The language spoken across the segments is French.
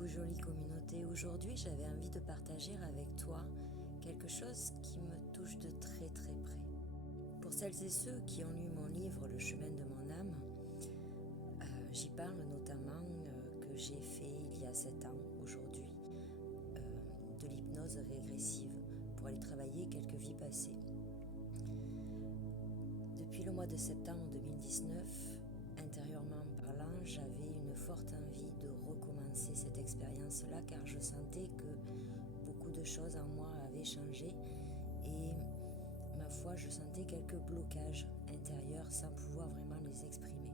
Coucou jolie communauté, aujourd'hui j'avais envie de partager avec toi quelque chose qui me touche de très très près. Pour celles et ceux qui ont lu mon livre Le chemin de mon âme, j'y parle notamment que j'ai fait il y a 7 ans aujourd'hui de l'hypnose régressive pour aller travailler quelques vies passées. Depuis le mois de septembre 2019, intérieurement parlant, j'avais une forte envie de recommencer cette expérience-là car je sentais que beaucoup de choses en moi avaient changé et ma foi, je sentais quelques blocages intérieurs sans pouvoir vraiment les exprimer.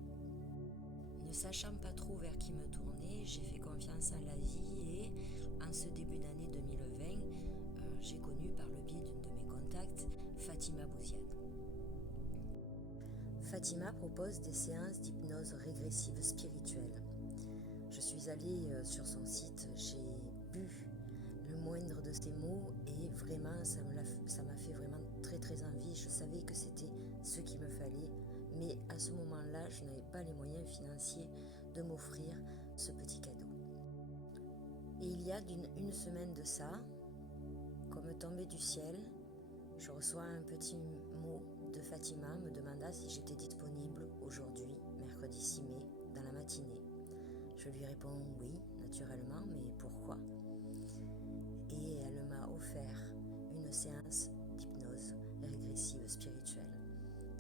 Ne sachant pas trop vers qui me tourner, j'ai fait confiance en la vie et en ce début d'année 2020, j'ai connu par le biais d'une de mes contacts Fatima Bouziane. Fatima propose des séances d'hypnose régressive spirituelle. Je suis allée sur son site, j'ai bu le moindre de ses mots et vraiment ça m'a fait vraiment très très envie. Je savais que c'était ce qu'il me fallait, mais à ce moment-là, je n'avais pas les moyens financiers de m'offrir ce petit cadeau. Et il y a une semaine de ça, comme tombé du ciel, je reçois un petit mot de Fatima me demanda si j'étais disponible aujourd'hui, mercredi 6 mai, dans la matinée. Je lui réponds oui, naturellement, mais pourquoi ? Et elle m'a offert une séance d'hypnose régressive spirituelle.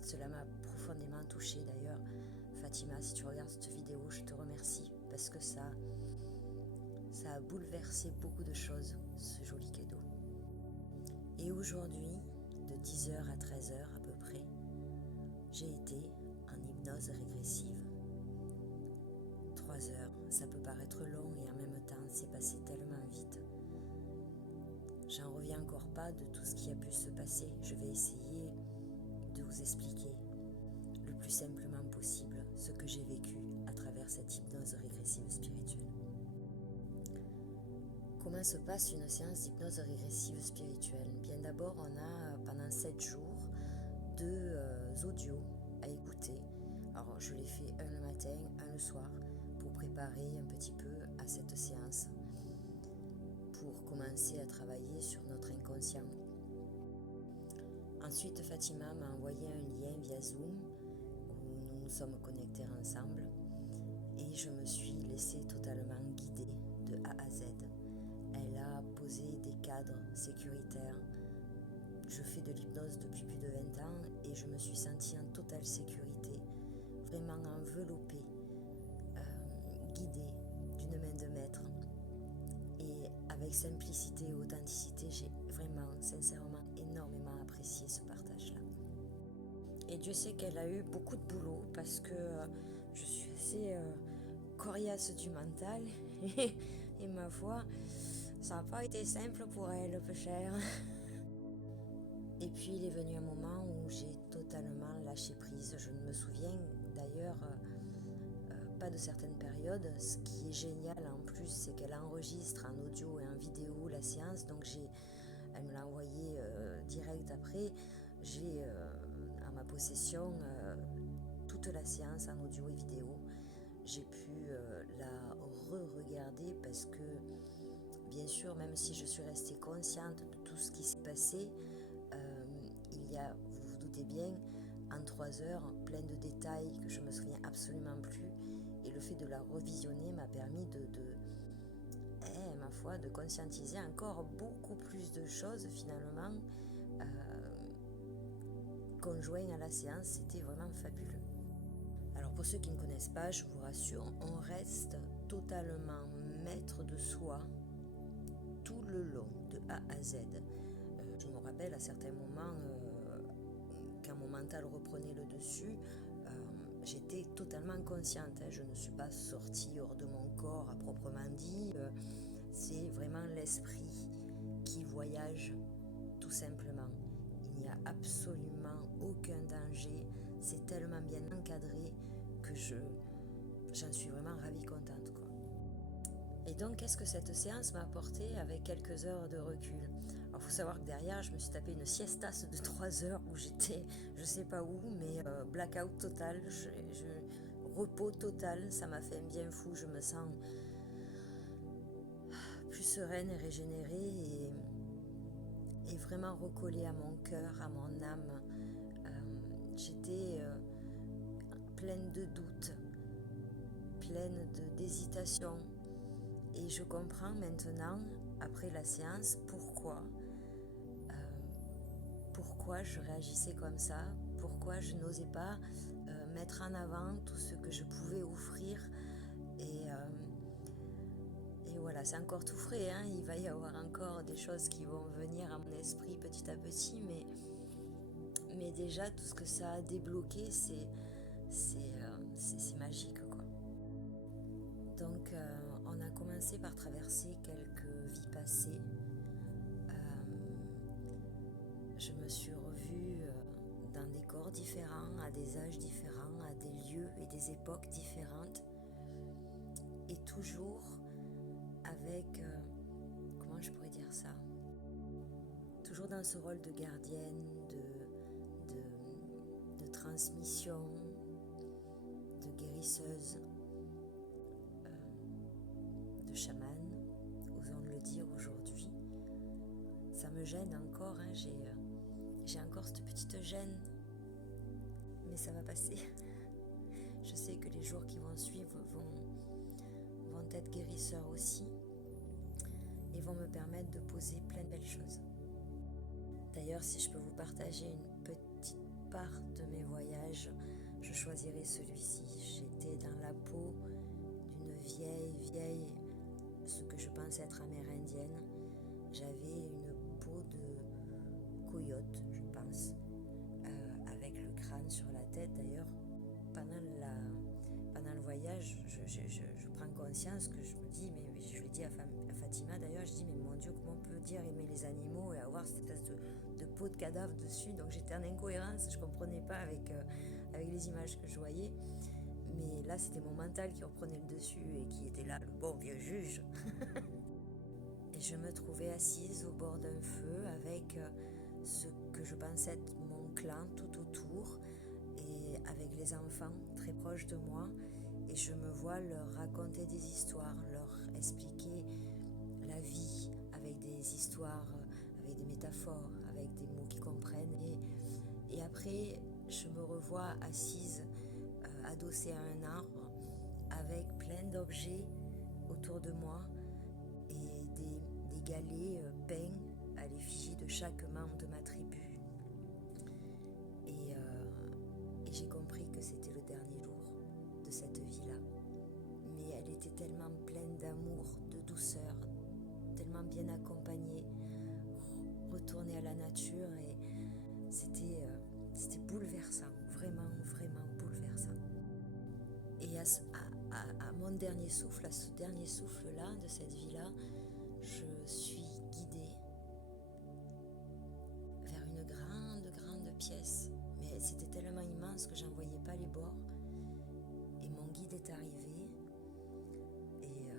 Cela m'a profondément touchée d'ailleurs. Fatima, si tu regardes cette vidéo, je te remercie parce que ça a bouleversé beaucoup de choses, ce joli cadeau. Et aujourd'hui, de 10h à 13h à peu près, j'ai été en hypnose régressive. 3 heures, ça peut paraître long et en même temps, c'est passé tellement vite. J'en reviens encore pas de tout ce qui a pu se passer. Je vais essayer de vous expliquer le plus simplement possible ce que j'ai vécu à travers cette hypnose régressive spirituelle. Comment se passe une séance d'hypnose régressive spirituelle ? Bien d'abord, on a pendant 7 jours 2 audios à écouter. Alors, je les fais un le matin, un le soir, pour préparer un petit peu à cette séance, pour commencer à travailler sur notre inconscient. Ensuite, Fatima m'a envoyé un lien via Zoom, où nous nous sommes connectés ensemble, et je me suis laissée totalement guider de A à Z. Elle a posé des cadres sécuritaires. Je fais de l'hypnose depuis plus de 20 ans et je me suis sentie en totale sécurité, vraiment enveloppée, guidée d'une main de maître. Et avec simplicité et authenticité, j'ai vraiment, sincèrement, énormément apprécié ce partage-là. Et Dieu sait qu'elle a eu beaucoup de boulot parce que je suis assez coriace du mental et ma foi, ça n'a pas été simple pour elle, peu cher. Et puis il est venu un moment où j'ai totalement lâché prise. Je ne me souviens d'ailleurs pas de certaines périodes. Ce qui est génial en plus, c'est qu'elle enregistre en audio et en vidéo la séance. Donc elle me l'a envoyé direct après. J'ai en ma possession toute la séance en audio et vidéo. J'ai pu la re-regarder parce que, bien sûr, même si je suis restée consciente de tout ce qui s'est passé, il y a, vous vous doutez bien, en 3 heures, plein de détails que je ne me souviens absolument plus. Et le fait de la revisionner m'a permis ma foi, de conscientiser encore beaucoup plus de choses finalement. Conjoint à la séance, c'était vraiment fabuleux. Alors pour ceux qui ne connaissent pas, je vous rassure, on reste totalement maître de soi tout le long, de A à Z. Je me rappelle à certains moments, quand mon mental reprenait le dessus, j'étais totalement consciente. Je ne suis pas sortie hors de mon corps à proprement dit. C'est vraiment l'esprit qui voyage tout simplement. Il n'y a absolument aucun danger. C'est tellement bien encadré que j'en suis vraiment ravie, contente, quoi. Et donc, qu'est-ce que cette séance m'a apporté avec quelques heures de recul ? Alors, il faut savoir que derrière, je me suis tapé une siestasse de 3 heures où j'étais, je sais pas où, mais blackout total, repos total. Ça m'a fait un bien fou. Je me sens sereine et régénérée et vraiment recollée à mon cœur, à mon âme. J'étais pleine de doutes, pleine d'hésitation. Et je comprends maintenant, après la séance, pourquoi je réagissais comme ça, pourquoi je n'osais pas mettre en avant tout ce que je pouvais offrir. Et voilà, c'est encore tout frais, hein. Il va y avoir encore des choses qui vont venir à mon esprit petit à petit, mais déjà tout ce que ça a débloqué, c'est magique, quoi. Donc on a commencé par traverser quelques vies passées. Je me suis revue dans des corps différents, à des âges différents, à des lieux et des époques différentes, et toujours avec, comment je pourrais dire ça, toujours dans ce rôle de gardienne, de transmission, de guérisseuse, de chamane, osons le dire aujourd'hui. Ça me gêne encore, hein, j'ai encore cette petite gêne, mais ça va passer. Je sais que les jours qui vont suivre vont être guérisseurs aussi et vont me permettre de poser plein de belles choses. D'ailleurs, si je peux vous partager une petite part de mes voyages, je choisirai celui-ci. J'étais dans la peau d'une vieille, ce que je pense être amérindienne. J'avais une peau de coyote, je pense, avec le crâne sur la tête. D'ailleurs, pendant le voyage, je prends conscience que je me dis, mais je l'ai dit à Fatima d'ailleurs, je dis, mais mon Dieu, comment on peut dire aimer les animaux et avoir cette espèce de peau de cadavre dessus. Donc j'étais en incohérence, je ne comprenais pas avec les images que je voyais. Mais là, c'était mon mental qui reprenait le dessus et qui était là, le bon vieux juge. Et je me trouvais assise au bord d'un feu avec ce que je pensais être mon clan tout autour et avec les enfants très proches de moi. Et je me vois leur raconter des histoires, leur expliquer la vie avec des histoires, avec des métaphores, avec des mots qu'ils comprennent. Et après, je me revois assise, adossée à un arbre, avec plein d'objets autour de moi et des galets peints à l'effigie de chaque membre de ma tribu. Et j'ai compris que c'était le dernier jour de cette vie-là. Mais elle était tellement pleine d'amour, de douceur, tellement bien accompagnée, retournée à la nature, et c'était bouleversant, vraiment bouleversant. Et à mon dernier souffle, à ce dernier souffle-là, de cette vie-là, je suis guidée vers une grande pièce. Mais c'était tellement immense que j'en voyais pas les bords. Et mon guide est arrivé. Et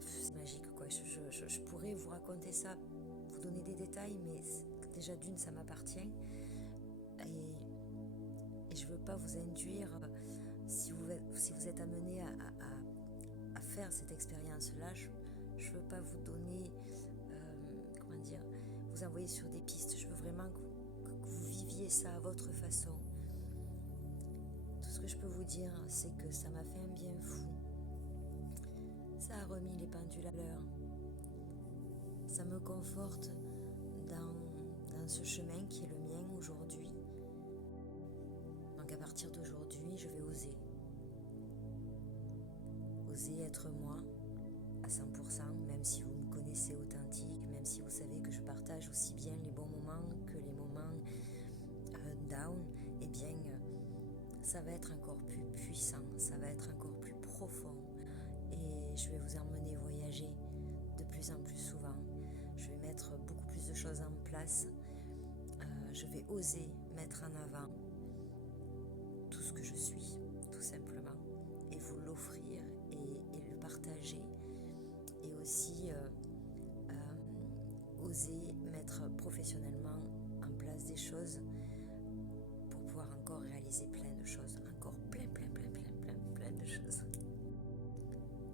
c'est magique, quoi. Je pourrais vous raconter ça, vous donner des détails, mais déjà d'une, ça m'appartient. Et je veux pas vous induire, si vous êtes amené à faire cette expérience-là, je veux pas vous donner, vous envoyer sur des pistes. Je veux vraiment que vous viviez ça à votre façon. Tout ce que je peux vous dire, c'est que ça m'a fait un bien fou. Ça a remis les pendules à l'heure. Ça me conforte dans ce chemin qui est le mien aujourd'hui. Donc à partir d'aujourd'hui, je vais oser. Oser être moi à 100%, même si vous me connaissez authentique, même si vous savez que je partage aussi bien les bons moments que les moments down, eh bien, ça va être encore plus puissant, ça va être encore plus profond, et je vais vous emmener voyager de plus en plus souvent. Je vais mettre beaucoup plus de choses en place. Je vais oser mettre en avant tout ce que je suis, tout simplement, et vous l'offrir et le partager. Et aussi oser mettre professionnellement en place des choses pour pouvoir encore réaliser plein de choses, encore plein de choses.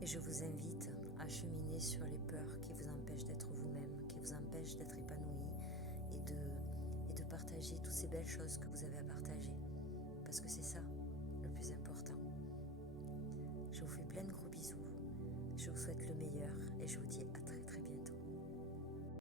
Et je vous invite à cheminer sur les peurs qui vous empêchent d'être vous-même, qui vous empêchent d'être épanoui et de partager toutes ces belles choses que vous avez à partager. Parce que c'est ça le plus important. Je vous fais plein de gros bisous. Je vous souhaite le meilleur et je vous dis à très bientôt.